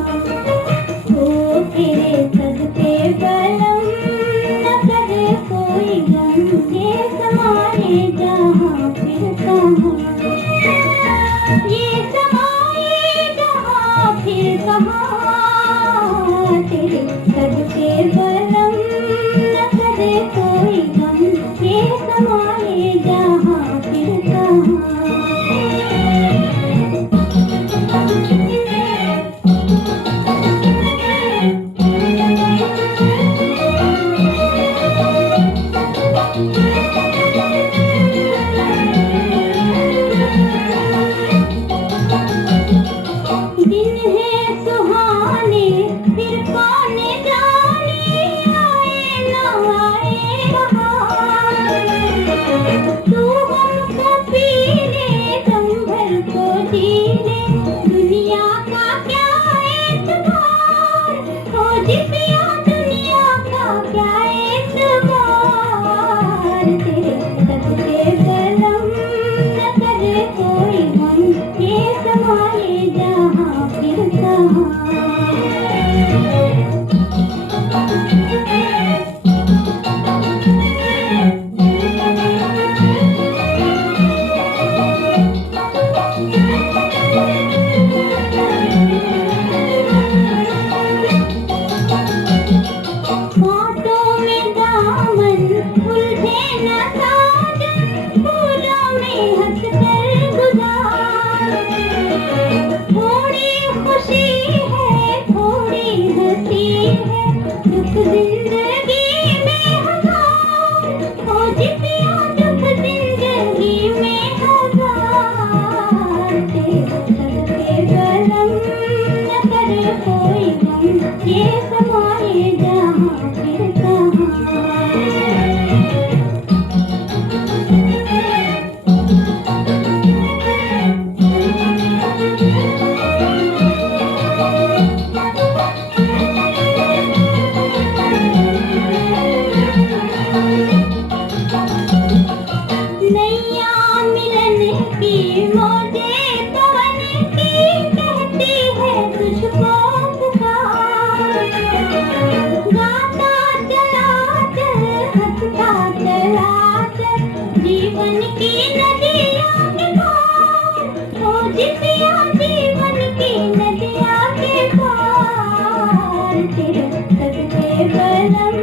ओ तेरे सदके बलम न करे कोई गम, ये समाए जहाँ फिर कहाँ, ये समाए जहाँ फिर कहाँ। तेरे सदके बलम न करे कोई गम, ये समाए जहाँ फिर कहाँ। दिन है सुहाने फिर कौन जाने, आए न आए बहार। तू हमको पी ले दम भर को जी ले, दुनिया का क्या एतबार, हो जितिया दुनिया का क्या एतबार। तेरे सदके बलम न करे कोई गम, ये समाए जहाँ फिर कहाँ। बातों में दामन उलझे न साजन, फूलों में हंस कर गुजार। थोड़ी खुशी है थोड़ी हंसी है, दुख जिंदगी में हजार, हो जितिया दुख जिंदगी में हजार। तेरे सदके बलम न करे कोई गम, ये समाए जहाँ फिर कहाँ। नैया मिलन की मौजे पवन की, कहती है तुझको पुकार। गाता चला चल हंसता चला चल, जीवन की नदिया के पार, हो जितिया जीवन की नदिया के पार। तेरे सदके बलम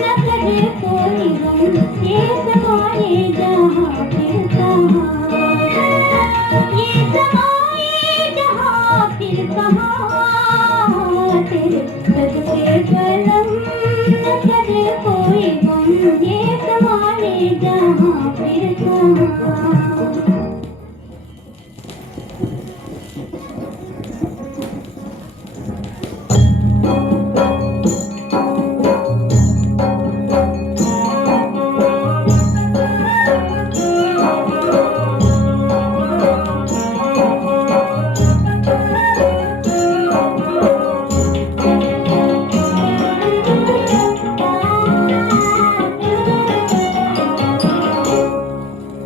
न करे कोई गम, ये समाए जहाँ फिर कहाँ, ये समाए जहाँ फिर कहाँ। तेरे सदके बलम न करे कोई गम, ये समाए जहाँ फिर कहाँ।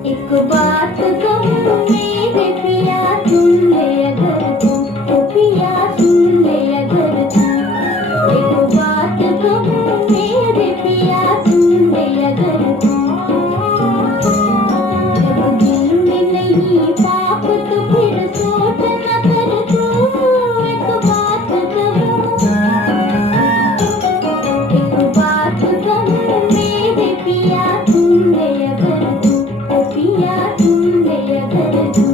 एक बात कहूँ मेरे पिया सुन ले अगर तू, ओ पिया सुन ले अगर तू। एक बात कहूँ मेरे पिया सुन ले अगर तू, जब दिल में नहीं पाप तो फिर सोच न कर तू। एक बात कहूँ, एक बात कहूँ मेरे पिया सुन ले अगर तू, ओ पिया सुन ले अगर तू।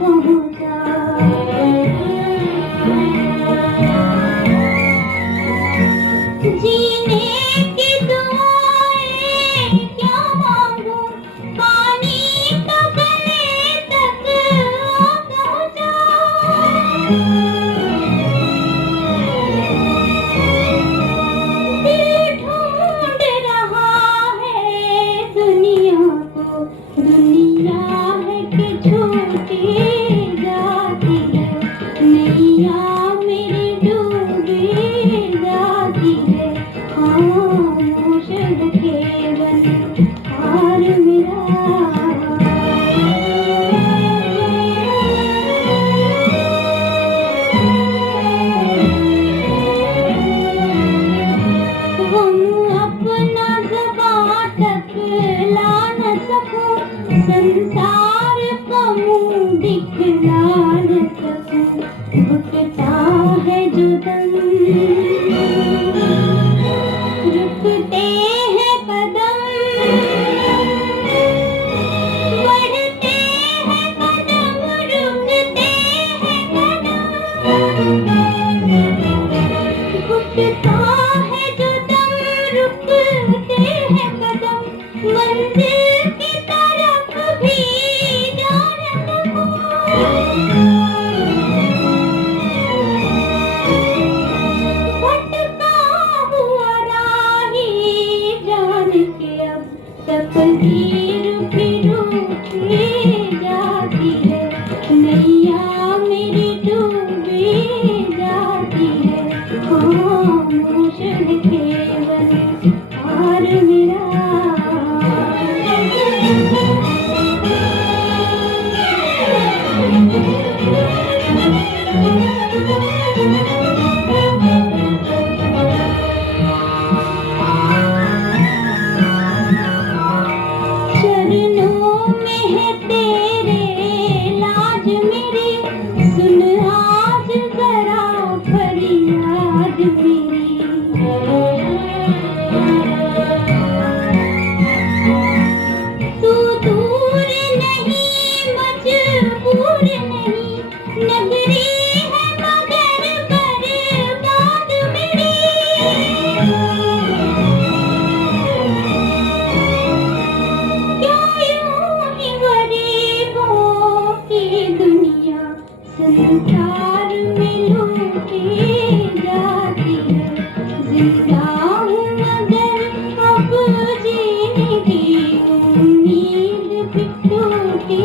पहुँचा। जीने की दुआएं क्या मांगू, पानी तो गले तक आ पहुँचा। दिल ढूंढ रहा है दुनिया को, दुनिया है कि छूटी जाती है, नैया मेरी डूबी जाती है। खामोश है केवल हार मेरा। हम अपना ज़बां तक ला न सकूं, संसार को मुँह दिखला न सकूं। घुटता है जो दम, रुकते हैं कदम, बढ़ते हैं कदम, रुकते हैं कदम। घुटता है जो दम, रुकते हैं कदम, मंजिल की तरफ भी जा न सकूं। भटका हुआ राही जान के अब तकदीर भी रूठी जाती है, नैया मेरी डूबी जाती है। खामोश है केवल हार मेरा। चरणों में है तेरे लाज मेरी, सुन आज जरा फरियाद मेरी। तू दूर नहीं, मजबूर नहीं, नगरी है मगर बर्बाद मेरी। क्या यूं ही गरीबों की दुनिया संसार में लूटी जाती है। जिंदा हूँ मगर अब जीने की उम्मीद भी टूटी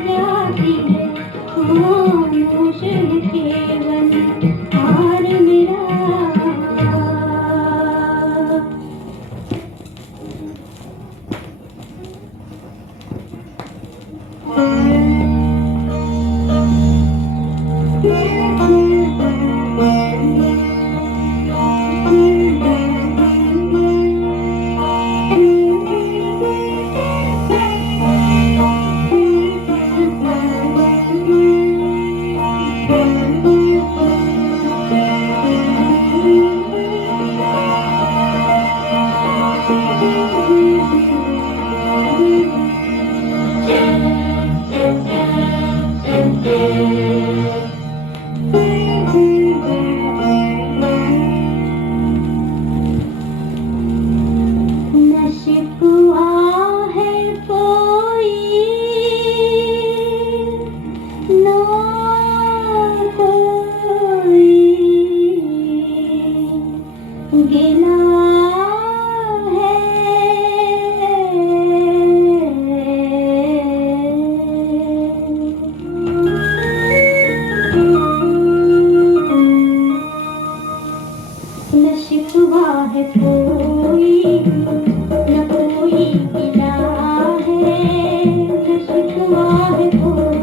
जाती है। खामोश है केवल हार मेरा। न शिकवा है कोई, ना कोई गिला है। न शिकवा है कोई, न कोई गिला है, न शिकवा है कोई।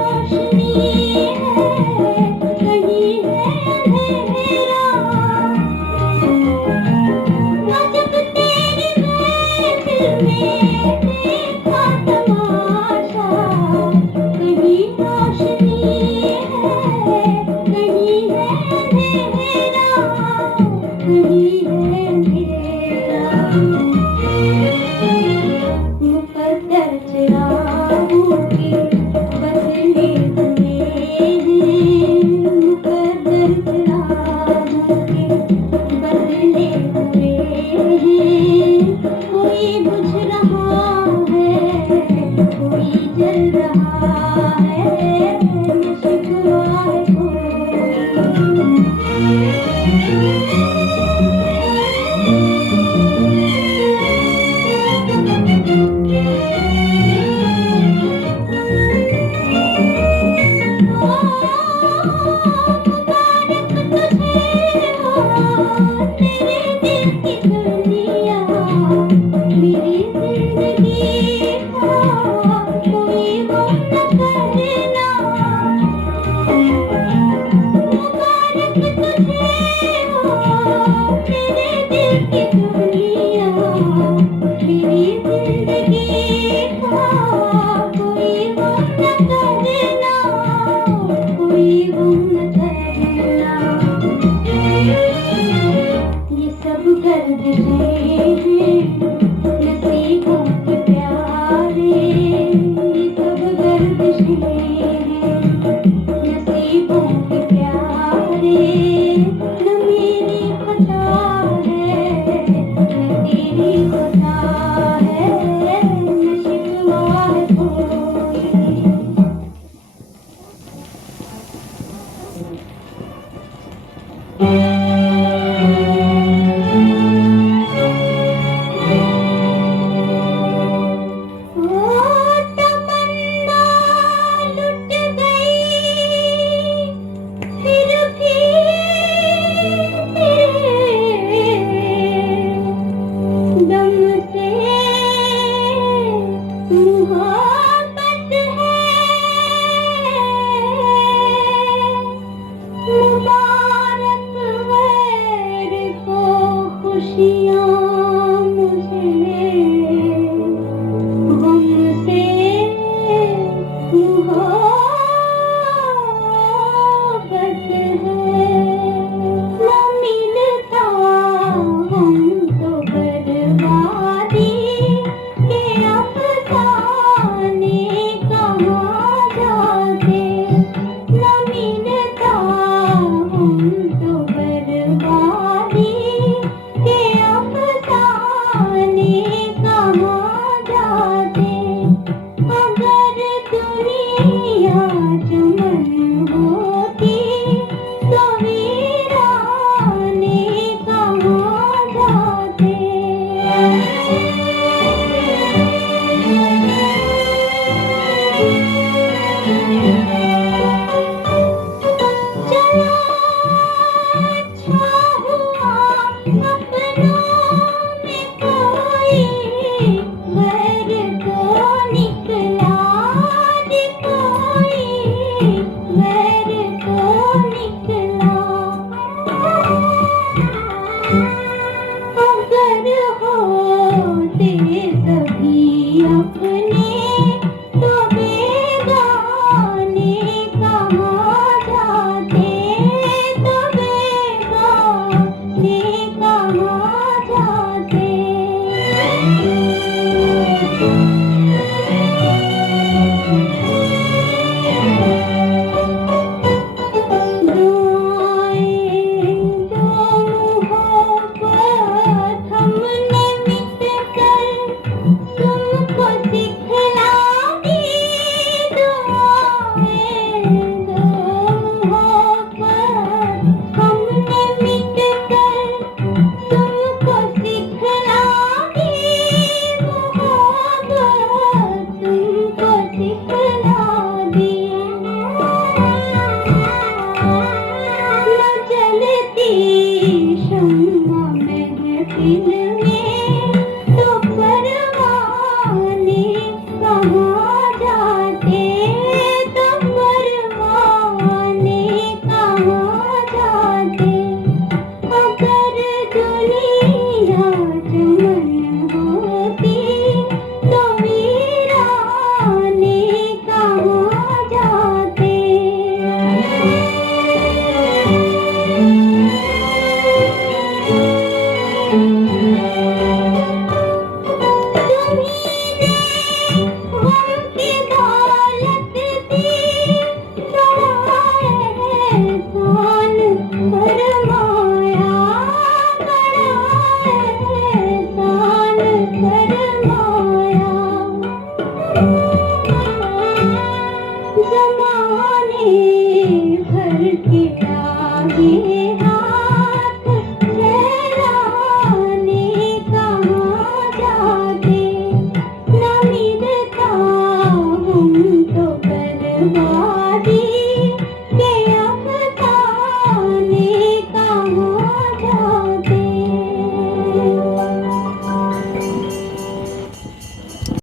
रोशनी है, कहीं है अंधेरा। अजब तेरी महफिल में देखा तमाशा, कहीं रोशनी है, कहीं है अंधेरा, कहीं है अंधेरा। मुकद्दर चिरागों के बदले हुए हैं, मुकद्दर चिरागों के बदले हुए हैं। कोई बुझ रहा है, कोई जल रहा है,